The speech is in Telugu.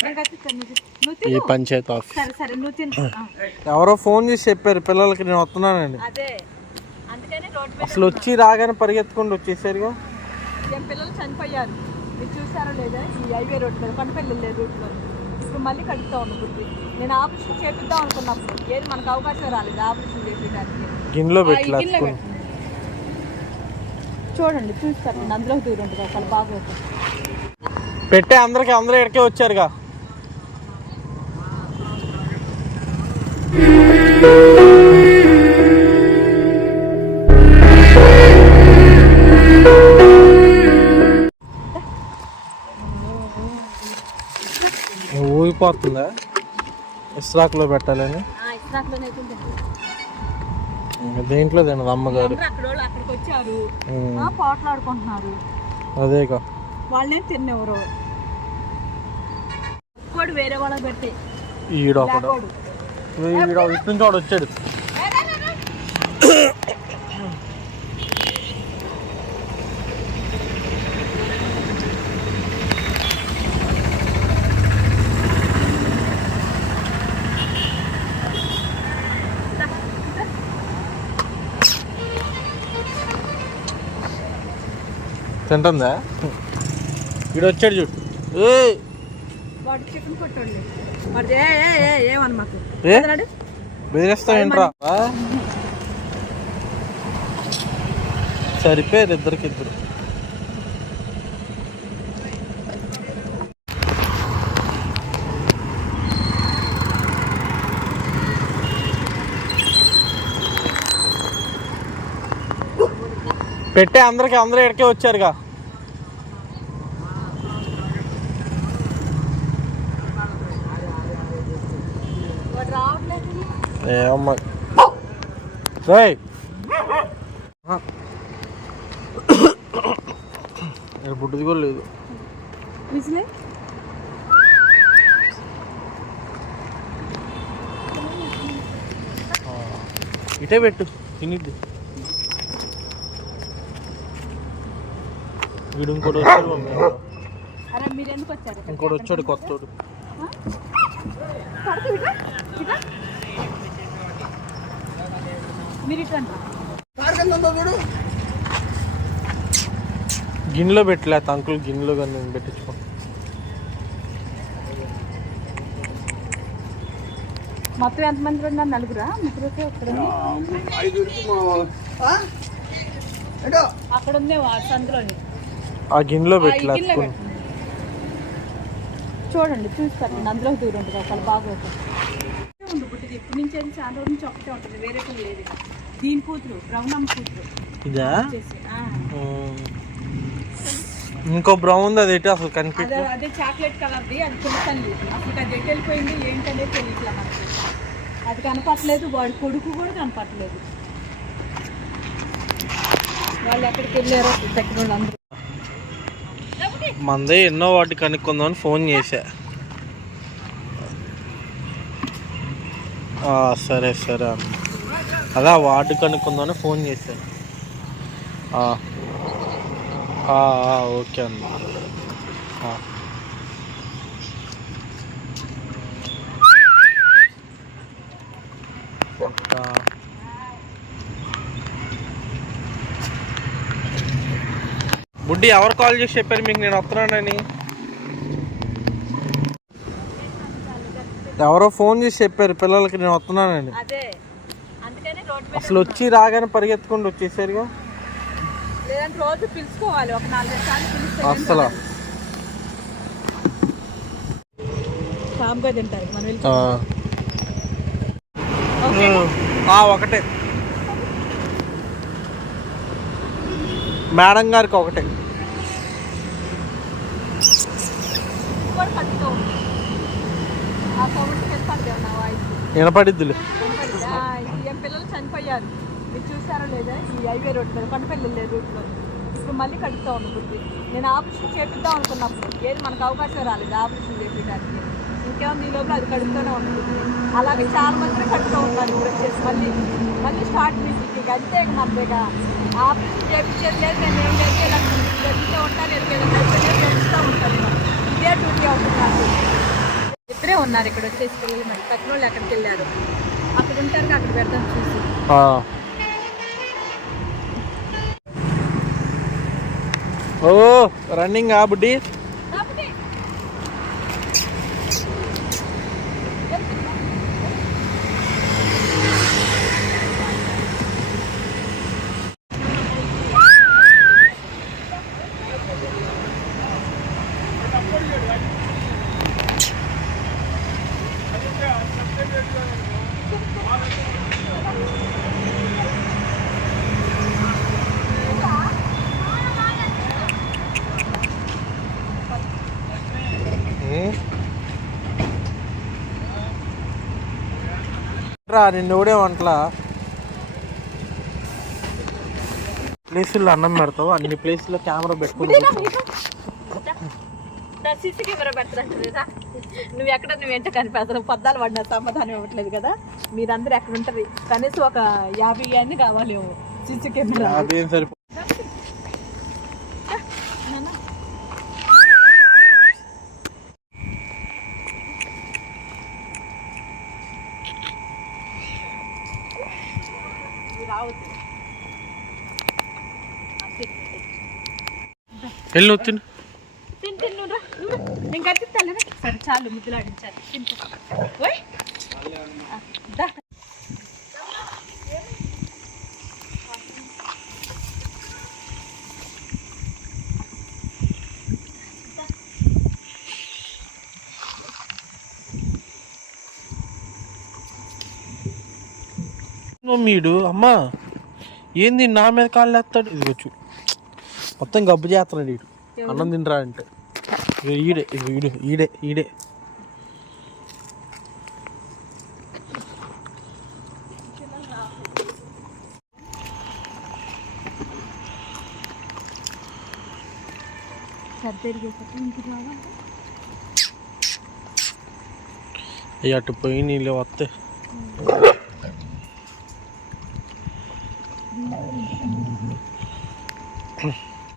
ఈ పంచాయత్ ఆఫీస్ ఎవరో ఫోన్ చేసి చెప్పారు పిల్లలకి నేను వస్తున్నానండి. అసలు వచ్చి రాగానే పరిగెత్తుకుంటూ వచ్చేసారుగా. పిల్లలు చనిపోయారు, మీరు చూసారో లేదా? ఈ హైవే రోడ్ మీద కొండపల్లి వెళ్ళే రూట్లో ఇప్పుడు మళ్ళీ కడుపుతా ఉంది. నేను ఆపరేషన్ చేపిద్దాం అనుకున్నప్పుడు ఏది మనకు అవకాశం రాలేదు ఆపరేషన్ చేపించడానికి. గిన్నెలో పెట్టి చూడండి, చూస్తారు అందులో దూరం ఉంటుంది అసలు బాగా పెట్టే అందరూ ఇక్కడికే వచ్చారుగా. ఊగిపోతుందా? ఇస్రాక్లో పెట్టాలని దేంట్లో తినదు అమ్మగారు. అక్కడికి వచ్చారు, పోట్లాడుకుంటున్నారు. అదేగా వాళ్ళే తిన్నెవరు వేరే వాళ్ళకి పెట్టి ఈడొకడు ఇటు నుంచి వాడు వచ్చాడు. తింటుందా? ఈడు వచ్చాడు చూడు. బెదిరిస్తావేంట్రా? సరిపోయారు ఇద్దరికిద్దరు. పెట్టే అందరూ ఇక్కడికే వచ్చారుగా. ఏమ్మా బుడ్డది కూడా లేదు. ఇటే పెట్టు తినిద్ది. వీడు ఇంకోటి వచ్చాడు, ఇంకోటి వచ్చాడు కొత్తోడు. గిన్నెలో పెట్టలే అంకుల్, గిన్నెలో కానీ నేను పెట్టించుకో. మొత్తం ఎంతమంది ఉన్నారు? నలుగురా? ముగ్గురు అక్కడ ఉంది సందులోని. ఆ గిన్నెలో పెట్టలే చూడండి, చూస్తారు అందులో దూరం ఉంటుంది అసలు బాగా ఎప్పటి నుంచి అది చాలా రోజు నుంచి ఒకటే ఉంటుంది, వేరే లేదు. దీని కూతురు బ్రౌన్ కూతురు ఇదా? ఇంకో బ్రౌన్ ఉంది, అది ఎటు అసలు కనిపించదు. అదే చాక్లెట్ కలర్ది, అది తెలుసండి. అసలు అది ఎటు వెళ్ళిపోయింది ఏంటనేది తెలియట్లా మనకి. అది కనపట్లేదు, వాడి కొడుకు కూడా కనపట్లేదు. వాళ్ళు ఎక్కడికి వెళ్ళారో దగ్గర అందరూ. మందే ఎన్నో వాటి కనుక్కుందామని ఫోన్ చేశా. సరే సరే అన్న, అదే వార్డు కనుక్కుందామని ఫోన్ చేశాను. ఓకే అన్న. బుడ్డి ఎవరు కాల్ చేసి చెప్పారు మీకు నేను వస్తున్నానని? ఎవరో ఫోన్ చేసి చెప్పారు పిల్లలకి నేను వస్తున్నానండి. అసలు వచ్చి రాగానే పరిగెత్తుకుంటూ వచ్చేసారుగా. అసలు ఒకటే మేడం గారికి ఒకటే వినపడిద్దులే. పిల్లలు చనిపోయారు, మీరు చూసారో లేదా? ఈ హైవే రోడ్ మీద కొండపల్లి వెళ్ళే రూట్లో ఇప్పుడు మళ్ళీ కడుపుతా ఉంది. నేను ఆపరేషన్ చేపిద్దాం అనుకున్నప్పుడు ఏది మనకు అవకాశం రాలేదు ఆపరేషన్ చేపించడానికి. ఇంకేముంది, ఈ లోపల అది కడుపుతూనే ఉంటుంది. అలాగే చాలా మంది కడుపుతూ ఉంటారు. ఇప్పుడు వచ్చేసి మళ్ళీ స్టార్ట్ మీకు అంతే మనదేగా. ఆపరేషన్ చేపించేది లేదు, నేను ఏం లేదు, ఇలా జరుగుతూ ఉంటాను, ఎదుగుతూ ఉంటాను. ఇదే డ్యూటీ అవుతుంది నాకు. ఉన్నారు ఇక్కడ వచ్చేసి పిల్లలు, మరి పక్కన వాళ్ళు ఎక్కడికి వెళ్ళారు, అక్కడ ఉంటారు, అక్కడ పెడతాం చూసి. ఓ రన్నింగ్ ఆ బుడ్డి. రా నిన్ను కూడా వంటలా ప్లేసుల్లో అన్నం పెడతావు, అన్ని ప్లేసుల్లో కెమెరా పెట్టుకుని సీసీ కెమెరా పెడతారంట. నువ్వు ఎక్కడ, నువ్వు ఎంత కనిపెడతావు, పద్దాలు పడినా సమాధానం ఇవ్వట్లేదు కదా. మీరందరూ ఎక్కడ ఉంటారు, కనీసం ఒక 50 అన్ని కావాలేమో సీసీ కెమెరా. అదేం సరిపో. వెళ్ళి వచ్చింది నేను కట్టిస్తాను. సరే చాలు, ముద్దులాడించాలి. మీడు అమ్మా ఏంది నా మీద కాళ్ళు వేస్తాడు. ఇది వచ్చు మొత్తం గబ్బు చేస్తున్నాడు ఈడు. అన్నం తినరా అంటే ఈడే ఈడే ఈడే ఈడే అటు పోయి నీళ్ళు వస్తే